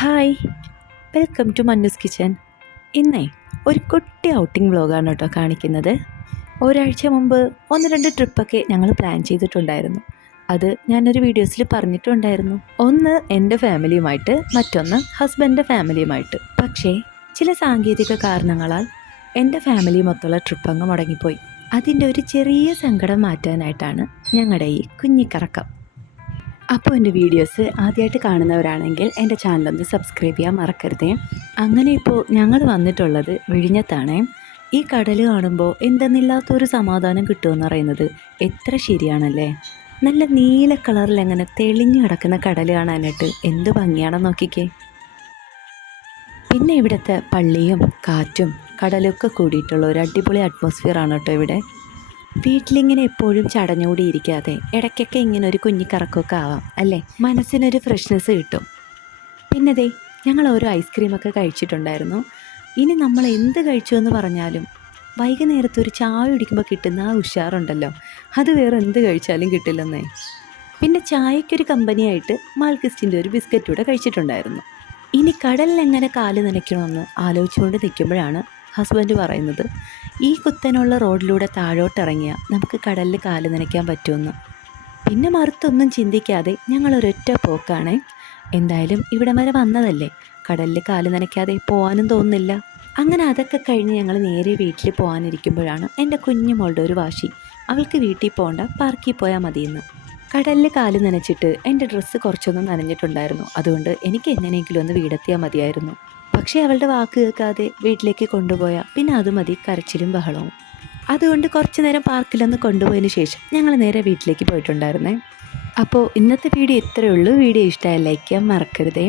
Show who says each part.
Speaker 1: Hi welcome to Mannus kitchen ഇന്നേ ഒരു കുട്ടി ഔട്ടിംഗ് വ്ലോഗാണ് കേട്ടോ കാണിക്കുന്നത്. ഒരാഴ്ച മുമ്പ് ഒന്ന് രണ്ട് ട്രിപ്പൊക്കെ ഞങ്ങൾ പ്ലാൻ ചെയ്തിട്ടുണ്ടായിരുന്നു. അത് ഞാനൊരു വീഡിയോസിൽ പറഞ്ഞിട്ടുണ്ടായിരുന്നു. ഒന്ന് എന്റെ ഫാമിലിയുമായിട്ട് മറ്റൊന്ന് ഹസ്ബൻഡിന്റെ ഫാമിലിയുമായിട്ട് പക്ഷേ ചില സാങ്കേതിക കാരണങ്ങളാൽ എന്റെ ഫാമിലി മൊത്തമുള്ള ട്രിപ്പ് അങ്ങ് മുടങ്ങിപ്പോയി. അതിന്റെ ഒരു ചെറിയ സങ്കടം മാറ്റാനായിട്ടാണ് ഞങ്ങളുടെ ഈ കുഞ്ഞിക്കറക്കം. അപ്പോൾ എന്റെ വീഡിയോസ് ആദ്യമായിട്ട് കാണുന്നവരാണെങ്കിൽ എന്റെ ചാനലൊന്ന് സബ്സ്ക്രൈബ് ചെയ്യാൻ മറക്കരുതേ. അങ്ങനെ ഇപ്പോൾ ഞങ്ങൾ വന്നിട്ടുള്ളത് വിഴിഞ്ഞത്താണ്. ഈ കടൽ കാണുമ്പോൾ എന്തെന്നില്ലാത്തൊരു സമാധാനം കിട്ടുമെന്ന് പറയുന്നത് എത്ര ശരിയാണല്ലേ? നല്ല നീല കളറിൽ അങ്ങനെ തെളിഞ്ഞു കിടക്കുന്ന കടൽ കാണാനായിട്ട് എന്ത് ഭംഗിയാണെന്ന് നോക്കിക്കേ. പിന്നെ ഇവിടുത്തെ പള്ളിയും കാറ്റും കടലൊക്കെ കൂടിയിട്ടുള്ള ഒരു അടിപൊളി അറ്റ്മോസ്ഫിയർ ആണ് കേട്ടോ ഇവിടെ. വീട്ടിലിങ്ങനെ എപ്പോഴും ചടഞ്ഞുകൂടിയിരിക്കാതെ ഇടയ്ക്കൊക്കെ ഇങ്ങനെ ഒരു കുഞ്ഞിക്കറക്കൊക്കെ ആവാം അല്ലേ? മനസ്സിനൊരു ഫ്രഷ്നെസ് കിട്ടും. പിന്നതേ ഞങ്ങൾ ഓരോ ഐസ്ക്രീമൊക്കെ കഴിച്ചിട്ടുണ്ടായിരുന്നു. ഇനി നമ്മൾ എന്ത് കഴിച്ചു എന്ന് പറഞ്ഞാലും വൈകുന്നേരത്ത് ഒരു ചായ കുടിക്കുമ്പോൾ കിട്ടുന്ന ആ ഉഷാറുണ്ടല്ലോ. അത് വേറെ എന്ത് കഴിച്ചാലും കിട്ടില്ലെന്നേ. പിന്നെ ചായക്കൊരു കമ്പനിയായിട്ട് മാൾക്കിസ്റ്റിന്റെ ഒരു ബിസ്ക്കറ്റ് കൂടെ കഴിച്ചിട്ടുണ്ടായിരുന്നു. ഇനി കടലിൽ എങ്ങനെ കാൽ നനയ്ക്കണമെന്ന് ആലോചിച്ചുകൊണ്ട് നിൽക്കുമ്പോഴാണ് ഹസ്ബൻഡ് പറയുന്നത് ഈ കുത്തനുള്ള റോഡിലൂടെ താഴോട്ടിറങ്ങിയാൽ നമുക്ക് കടലിൽ കാൽ നനയ്ക്കാൻ പറ്റുമെന്ന്. പിന്നെ മറുത്തൊന്നും ചിന്തിക്കാതെ ഞങ്ങൾ ഒരൊറ്റ പോക്കാണേ. എന്തായാലും ഇവിടെ വരെ വന്നതല്ലേ. കടലിൽ കാൽ നനയ്ക്കാതെ പോകാനും തോന്നുന്നില്ല. അങ്ങനെ അതൊക്കെ കഴിഞ്ഞ് ഞങ്ങൾ നേരെ വീട്ടിൽ പോകാനിരിക്കുമ്പോഴാണ് എന്റെ കുഞ്ഞുമോളുടെ ഒരു വാശി. അവൾക്ക് വീട്ടിൽ പോകണ്ട പാർക്കിൽ പോയാൽ മതിയെന്ന്. കടലിൽ കാൽ നനച്ചിട്ട് എന്റെ ഡ്രസ്സ് കുറച്ചൊന്നും നനഞ്ഞിട്ടുണ്ടായിരുന്നു. അതുകൊണ്ട് എനിക്ക് എങ്ങനെയെങ്കിലും ഒന്ന് വീടെത്തിയാൽ മതിയായിരുന്നു. പക്ഷേ അവളുടെ വാക്ക് കേൾക്കാതെ വീട്ടിലേക്ക് കൊണ്ടുപോയ പിന്നെ അത് മതി കരച്ചിലും ബഹളവും. അതുകൊണ്ട് കുറച്ചു നേരം പാർക്കിലൊന്ന് കൊണ്ടുപോയതിന് ശേഷം ഞങ്ങൾ നേരെ വീട്ടിലേക്ക് പോയിട്ടുണ്ടായിരുന്നേ. അപ്പോൾ ഇന്നത്തെ വീഡിയോ ഇത്രയേ ഉള്ളൂ. വീഡിയോ ഇഷ്ടമായി ലൈക്ക് ചെയ്യാൻ മറക്കരുതേ.